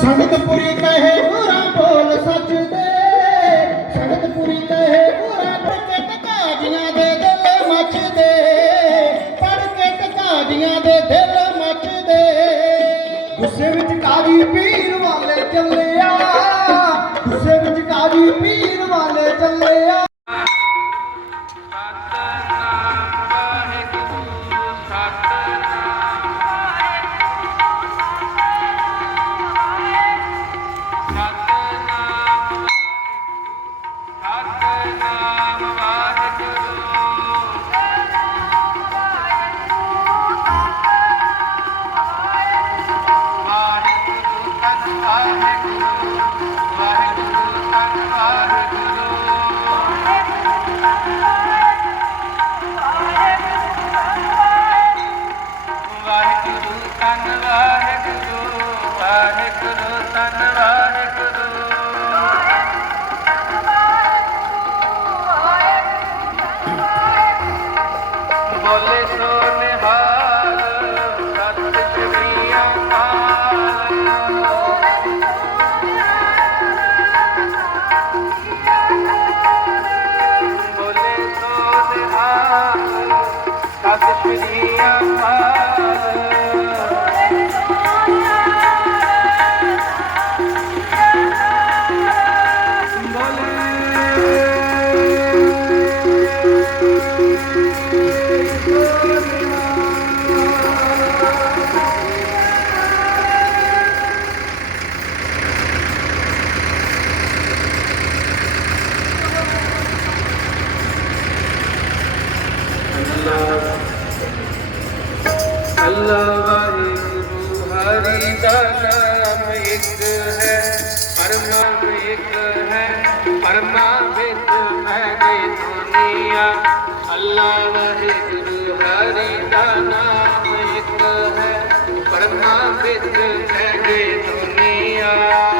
ਸੰਗਤ ਕਹੇ ਬੁਰਾ ਬੋਲ ਕਹੇ ਬੁਰਾ ਪੜਕੇ ਟਕਾਜੀਆਂ ਦੇ ਦਿਲ ਮੱਚਦੇ। ਪੜਕੇ ਟਕਾਜੀਆਂ ਦੇ ਦਿਲ ਮੱਚਦੇ। ਗੁੱਸੇ ਵਿੱਚ ਕਾਜੀ ਪੀਰ ਵਾਲੇ ਚੱਲਿਆ। ਗੁੱਸੇ ਵਿੱਚ ਕਾਜੀ ਪੀਰ ਅੱਲਾ ਵਾਹਿਗੁਰੂ ਹਰੀ ਦਾ ਨਾਮ ਇੱਕ ਹੈ ਪਰਮਾ ਵਿੱਚ ਹੈ ਦੁਨੀਆ।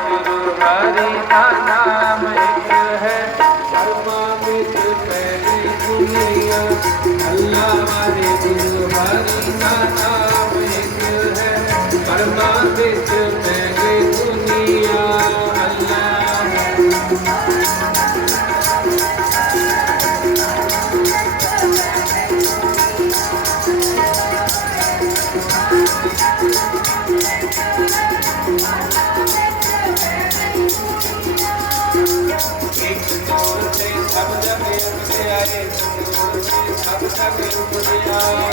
ਤੇ ਸਭ ਜਗ ਉਪਜਿਆਏ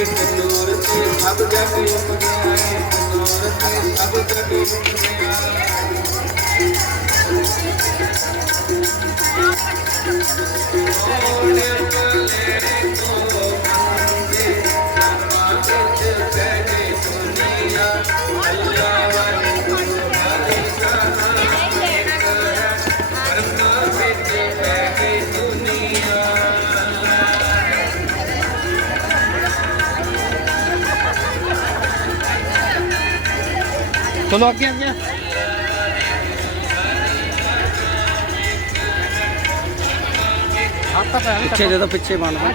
ਇੱਕ ਨੂਰ ਤੇ ਸਭ ਜਗ ਉਪਜਿਆਏ ਨੂਰ ਚਲੋ ਅੱਗੇ ਅੱਗੇ। ਪਿੱਛੇ ਦੇ ਤਾਂ ਪਿੱਛੇ ਬਣ ਕੋਈ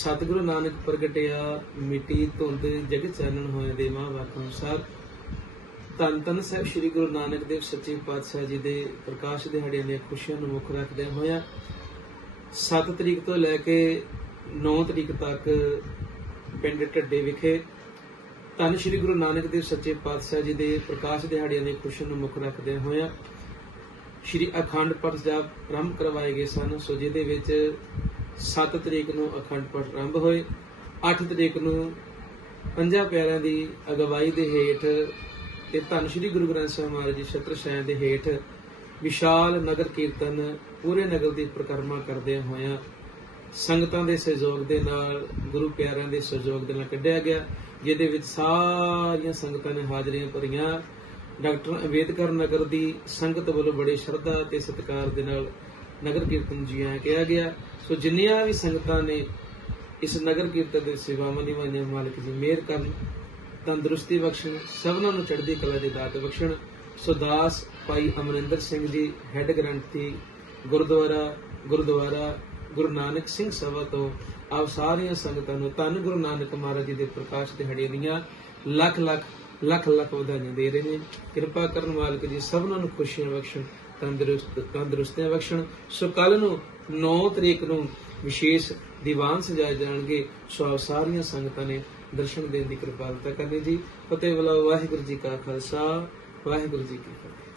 ਸਤਿਗੁਰੂ ਨਾਨਕ ਪ੍ਰਗਟਿਆ ਮਿੱਟੀ, ਧੁੰਦ ਜਗ ਚਾਨਣ ਹੋਏ ਦੇ ਮਹਾਂਵਾਕਾਂ ਅਨੁਸਾਰ। ਧੰਨ ਧੰਨ ਸਾਹਿਬ ਸ੍ਰੀ ਗੁਰੂ ਨਾਨਕ ਦੇਵ ਸੱਚੇ ਪਾਤਸ਼ਾਹ ਜੀ ਦੇ ਪ੍ਰਕਾਸ਼ ਦਿਹਾੜਿਆਂ ਦੀਆਂ ਖੁਸ਼ੀਆਂ ਨੂੰ ਮੁੱਖ ਰੱਖਦੇ ਹੋਇਆ 7 ਤਰੀਕ ਤੋਂ ਲੈ ਕੇ 9 ਤਰੀਕ ਤੱਕ ਪਿੰਡ ਢੱਡੇ ਵਿਖੇ ਧੰਨ ਸ਼੍ਰੀ ਗੁਰੂ ਨਾਨਕ ਦੇਵ ਸੱਚੇ ਪਾਤਸ਼ਾਹ ਜੀ ਦੇ ਪ੍ਰਕਾਸ਼ ਦਿਹਾੜਿਆਂ ਦੀ ਖੁਸ਼ੀ ਨੂੰ ਮੁੱਖ ਰੱਖਦੇ ਹੋਇਆ, ਸ਼੍ਰੀ ਅਖੰਡ ਪਾਠ ਜਾਪ ਆਰੰਭ ਕਰਵਾਏ ਗਏ ਸਨ। ਸੋ ਜਿਹਦੇ ਵਿੱਚ 7 ਤਰੀਕ ਨੂੰ ਅਖੰਡ ਪਾਠ ਆਰੰਭ ਹੋਏ 8 ਤਰੀਕ ਨੂੰ ਪੰਜਾਂ ਪਿਆਰਿਆਂ ਦੀ ਅਗਵਾਈ ਦੇ ਹੇਠ ਤੇ ਧੰਨ ਸ਼੍ਰੀ ਗੁਰੂ ਗ੍ਰੰਥ ਸਾਹਿਬ ਮਹਾਰਾਜ ਜੀ ਛਤਰ ਛਾਇਆ ਦੇ ਹੇਠ ਵਿਸ਼ਾਲ ਨਗਰ ਕੀਰਤਨ ਪੂਰੇ ਨਗਰ ਦੀ ਪ੍ਰਕਰਮਾ ਕਰਦੇ ਹੋਇਆਂ ਸੰਗਤਾਂ ਦੇ ਸਹਿਯੋਗ ਦੇ ਨਾਲ, ਗੁਰੂ ਪਿਆਰਿਆਂ ਦੇ ਸਹਿਯੋਗ ਦੇ ਨਾਲ ਕੱਢਿਆ ਗਿਆ, ਜਿਹਦੇ ਵਿੱਚ ਸਾਰੀਆਂ ਸੰਗਤਾਂ ਨੇ ਹਾਜ਼ਰੀਆਂ ਭਰੀਆਂ। ਡਾਕਟਰ ਅੰਬੇਦਕਰ ਨਗਰ ਦੀ ਸੰਗਤ ਵੱਲੋਂ ਬੜੇ ਸ਼ਰਧਾ ਤੇ ਸਤਿਕਾਰ ਦੇ ਨਾਲ ਨਗਰ ਕੀਰਤਨ ਜੀ ਆਇਆਂ ਕਿਹਾ ਗਿਆ। ਸੋ ਜਿੰਨੀਆਂ ਵੀ ਸੰਗਤਾਂ ਨੇ ਇਸ ਨਗਰ ਕੀਰਤਨ ਦੇ ਸੇਵਾਵਾਂ ਨਿਭਾਈਆਂ ਮਾਲਕ ਜੀ ਮਿਹਰ ਕਰਨ, ਤੰਦਰੁਸਤੀ ਬਖਸ਼ਣ, ਸਭਨਾਂ ਨੂੰ ਚੜ੍ਹਦੀ ਕਲਾ ਦੀ ਦਾਤ ਬਖਸ਼ਣ, ਸੋ ਦਾਸ ਭਾਈ ਅਮਰਿੰਦਰ ਸਿੰਘ ਜੀ ਹੈੱਡ ਗ੍ਰੰਥੀ ਗੁਰਦੁਆਰਾ ਗੁਰਦੁਆਰਾ ਗੁਰੂ ਨਾਨਕ ਸਿੰਘ ਸਭਾ ਤੋਂ ਆਪ ਸਾਰੀਆਂ ਸੰਗਤਾਂ ਨੂੰ ਧੰਨ ਗੁਰੂ ਨਾਨਕ ਮਹਾਰਾਜ ਜੀ ਦੇ ਪ੍ਰਕਾਸ਼ ਦਿਹਾੜੇ ਦੀਆਂ ਲੱਖ ਲੱਖ ਲੱਖ ਲੱਖ ਵਧਾਈਆਂ ਦੇ ਰਹੇ ਨੇ। ਕਿਰਪਾ ਕਰਨ ਮਾਲਕ ਜੀ, ਸਭਨਾਂ ਨੂੰ ਖੁਸ਼ੀਆਂ ਬਖਸ਼ਣ ਤੰਦਰੁਸਤ ਤੰਦਰੁਸਤੀਆਂ ਬਖਸ਼ਣ। ਸੋ ਕੱਲ ਨੂੰ 9 ਤਰੀਕ ਨੂੰ ਵਿਸ਼ੇਸ਼ ਦੀਵਾਨ ਸਜਾਏ ਜਾਣਗੇ। ਸੋ ਆਪ ਸਾਰੀਆਂ ਸੰਗਤਾਂ ਨੇ ਦਰਸ਼ਨ ਦੇਣ ਦੀ ਕਿਰਪਾਲਤਾ ਕਰਨੀ ਜੀ। ਫਤਿਹ ਬੁਲਾਓ। ਵਾਹਿਗੁਰੂ ਜੀ ਕਾ ਖਾਲਸਾ। ਵਾਹਿਗੁਰੂ ਜੀ ਕੀ ਫਤਿਹ।